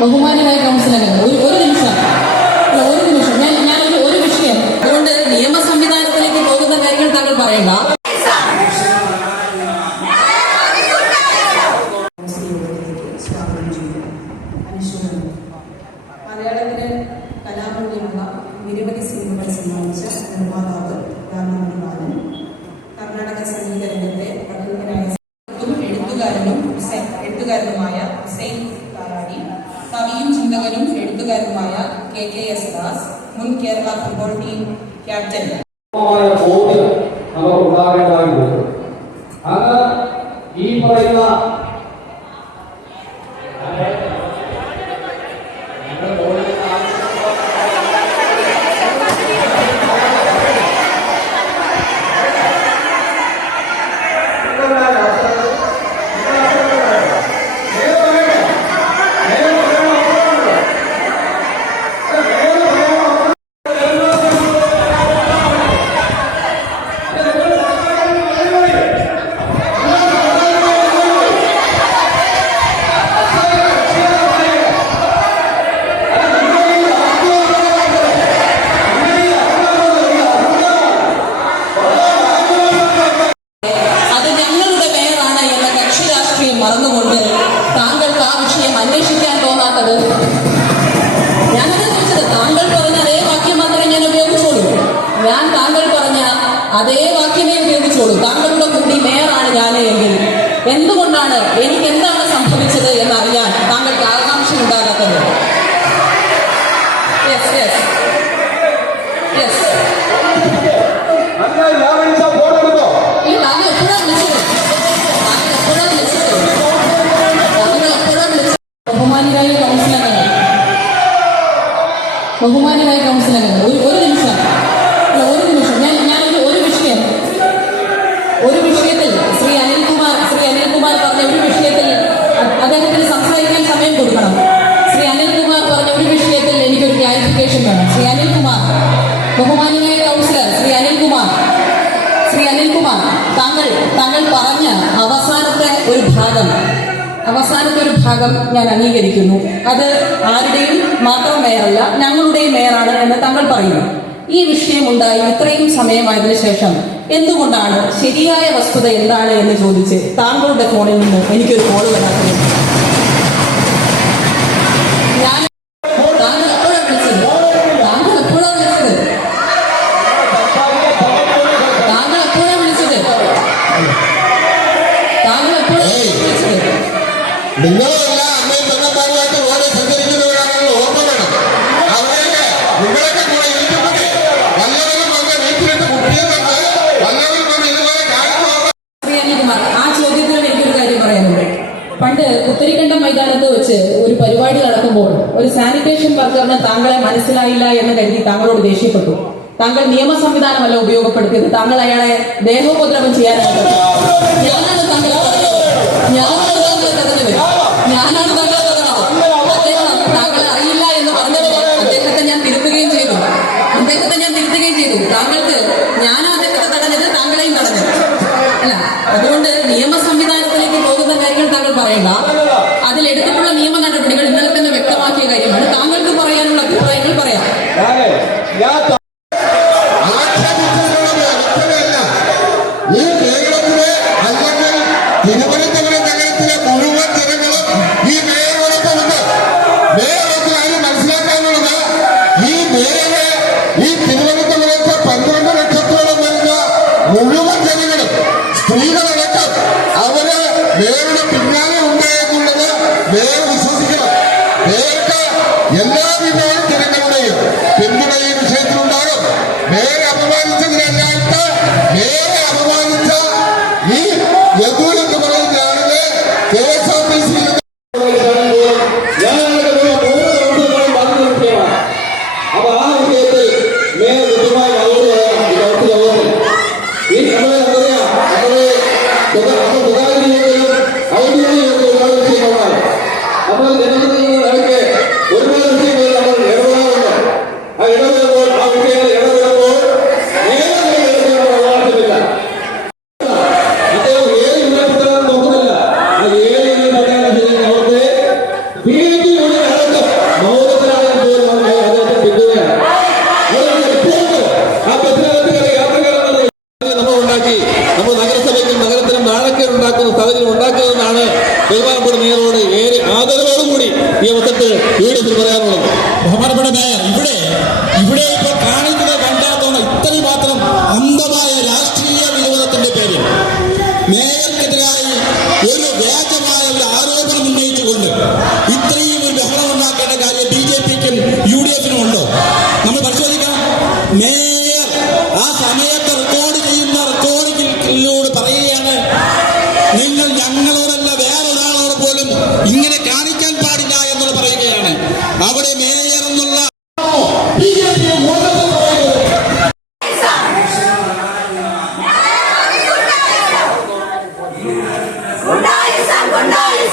ബഹുമാന്യമായ കൗൺസിലംഗങ്ങൾ ഒരു ഒരു നിമിഷം. ഒരു നിമിഷം. ഞാൻ ഞാൻ ഒരു വിഷയം. അതുകൊണ്ട് നിയമ സംവിധാനത്തിലേക്ക് പോകുന്ന കാര്യങ്ങൾ താങ്കൾ ബാലൻ കർണാടക സംഗീത രംഗത്തെ എഴുത്തുകാരനും എഴുത്തുകാരനുമായ കവിയും എഴുത്തുകാരനുമായ കെ കെ എസ് ദാസ് മുൻ കേരള ഫുട്ബോൾ ടീം ക്യാപ്റ്റൻ. നമുക്ക് ഉണ്ടാകേണ്ടതായിട്ടുണ്ട് അത് ഈ പറയുന്ന തോന്നാത്തത് ഞാനത് ചോദിച്ചത് താങ്കൾ പറഞ്ഞ അതേ വാക്യം മാത്രമേ ഞാൻ ഉപയോഗിച്ചോളൂ ഞാൻ താങ്കൾ പറഞ്ഞ അതേ വാക്യമേ ഉപയോഗിച്ചോളൂ താങ്കളുടെ കൂടി മേയറാണ് ഞാൻ എങ്കിൽ. എന്തുകൊണ്ടാണ് എനിക്ക് എന്താണ് സംഭവിച്ചത് എന്നറിയാൻ ബഹുമാനിയായ കൗൺസിലംഗങ്ങൾ ബഹുമാനരായ കൗൺസിലംഗങ്ങൾ ഒരു ഒരു നിമിഷം. ഒരു നിമിഷം. ഞാൻ ഞാനൊരു ഒരു വിഷയം. ഒരു വിഷയത്തിൽ ശ്രീ അനിൽകുമാർ ശ്രീ അനിൽകുമാർ പറഞ്ഞ ഒരു വിഷയത്തിൽ അദ്ദേഹത്തിന് സംസാരിക്കാൻ സമയം കൊടുക്കണം. ശ്രീ അനിൽകുമാർ പറഞ്ഞ ഒരു വിഷയത്തിൽ എനിക്കൊരു ക്ലാരിഫിക്കേഷൻ വേണം. ശ്രീ അനിൽകുമാർ ബഹുമാനരായ കൗൺസിലർ ശ്രീ അനിൽകുമാർ. ശ്രീ അനിൽകുമാർ താങ്കൾ താങ്കൾ പറഞ്ഞ അവസാനത്തെ ഒരു ഭാഗം അവസാനത്തെ ഒരു ഭാഗം ഞാൻ അംഗീകരിക്കുന്നു. അത് ആരുടെയും മാത്രം മേയറല്ല ഞങ്ങളുടെയും മേയറാണ് എന്ന് തങ്ങൾ പറയുന്നു. ഈ വിഷയമുണ്ടായി ഇത്രയും സമയമായതിനു ശേഷം എന്തുകൊണ്ടാണ് ശരിയായ വസ്തുത എന്താണ് എന്ന് ചോദിച്ച് താങ്കളുടെ ഫോണിൽ നിന്ന് എനിക്കൊരു കോൾ വരാത്തത്? നിങ്ങളല്ല അമ്മയും പെണ്ണന്മാരുമായിട്ട് ഓരോ സഞ്ചരിക്കുന്നവരാണെന്ന് ഓർമ്മ വേണം. അവരെയൊക്കെ നിങ്ങളൊക്കെ കൂടെ ഇരിക്കുന്നത് വല്ലവരും വന്ന് വീട്ടിലിട്ട് കുട്ടിയെന്നുണ്ട് വല്ലവരും വന്ന് ഇതുപോലെ ആ പണ്ട് പുത്തരിക്കണ്ടം മൈതാനത്ത് വെച്ച് ഒരു പരിപാടി നടക്കുമ്പോൾ ഒരു സാനിറ്റേഷൻ വർക്കറിന് താങ്കളെ മനസ്സിലായില്ല എന്ന് കരുതി താങ്കളോട് ദേഷ്യപ്പെട്ടു. താങ്കൾ നിയമ സംവിധാനമല്ല ഉപയോഗപ്പെടുത്തിയത്. താങ്കൾ അയാളെ ദേഹോപദ്രവം ചെയ്യാനാണ് ഞാനാണ് താങ്കൾ ഞാനാണ് ഞാനാണ് തടഞ്ഞത് അദ്ദേഹം താങ്കളെ അറിയില്ല എന്ന് പറഞ്ഞത് അദ്ദേഹത്തെ ഞാൻ തിരുത്തുകയും ചെയ്തു അദ്ദേഹത്തെ ഞാൻ തിരുത്തുകയും ചെയ്തു താങ്കൾക്ക് ഞാനും അദ്ദേഹത്തെ തടഞ്ഞത് താങ്കളെയും തടഞ്ഞത് അല്ല അതുകൊണ്ട് നിയമ സംവിധാനത്തിലേക്ക് പോകുന്ന കാര്യങ്ങൾ താങ്കൾ പറയണ്ട അതിൽ എടുത്തിട്ടുള്ള നിയമ നടപടികൾ ഇന്നലെ തന്നെ വ്യക്തമാക്കിയ കാര്യമാണ് താങ്കൾക്ക് പറയാനുള്ള അഭിപ്രായങ്ങൾ പറയാം ത- ആക്ഷേപിച്ചിട്ടുള്ളത് ഈ കേരളത്തിലെ അല്ലെങ്കിൽ മേയറുടെ പിന്നാലെ ഉണ്ട് എന്നുള്ളത് മേയർ വിശ്വസിക്കണം. മേയർക്ക് എല്ലാ വിഭാഗം ജനങ്ങളുടെയും പിന്തുണ ഈ വിഷയത്തിലുണ്ടാകും മേയറെ അപമാനിച്ചതിനല്ലാത്ത മേയറെ അപമാനിച്ച ഈ യദു എന്ന് പറയുന്ന ആളുകളെ K S R T C ഞാൻ അങ്ങനെ ഒരു മൂന്ന് ഉണ്ടാക്കി നമ്മുടെ നഗരസഭയ്ക്കും നഗരത്തിനും നാണക്കേട് ഉണ്ടാക്കുന്ന സാഹചര്യം ഉണ്ടാക്കുന്നതാണ് ബഹുമാനപ്പെട്ട മേയറോട് ഏറെ ആദരവോടുകൂടി ഈ അവസരത്തിൽ ഡി പറയാനുള്ളത്. ബഹുമാനപ്പെട്ട മേയർ ഇവിടെ ഇവിടെ ഇപ്പോൾ കാണിക്കുന്നത് കണ്ടാത്തോണം ഇത്രയും മാത്രം അന്ധമായ രാഷ്ട്രീയ വിരോധത്തിന്റെ പേരിൽ. മേയർക്കെതിരായി ഒരു വ്യാജമായ ഒരു ആരോപണം ഉന്നയിച്ചുകൊണ്ട് ഇത്രയും ഒരു ബഹളം ഉണ്ടാക്കേണ്ട കാര്യം ബി ജെ പിക്കും യു ഡി എഫിനും ഉണ്ടോ? നമ്മൾ പരിശോധിക്കണം. മേയർ ആ സമയത്ത് ഇങ്ങനെ കാണിക്കാൻ പാടില്ല എന്ന് പറയുകയാണ്. അവിടെ മേയർ എന്നുള്ള ഉണ്ടായി.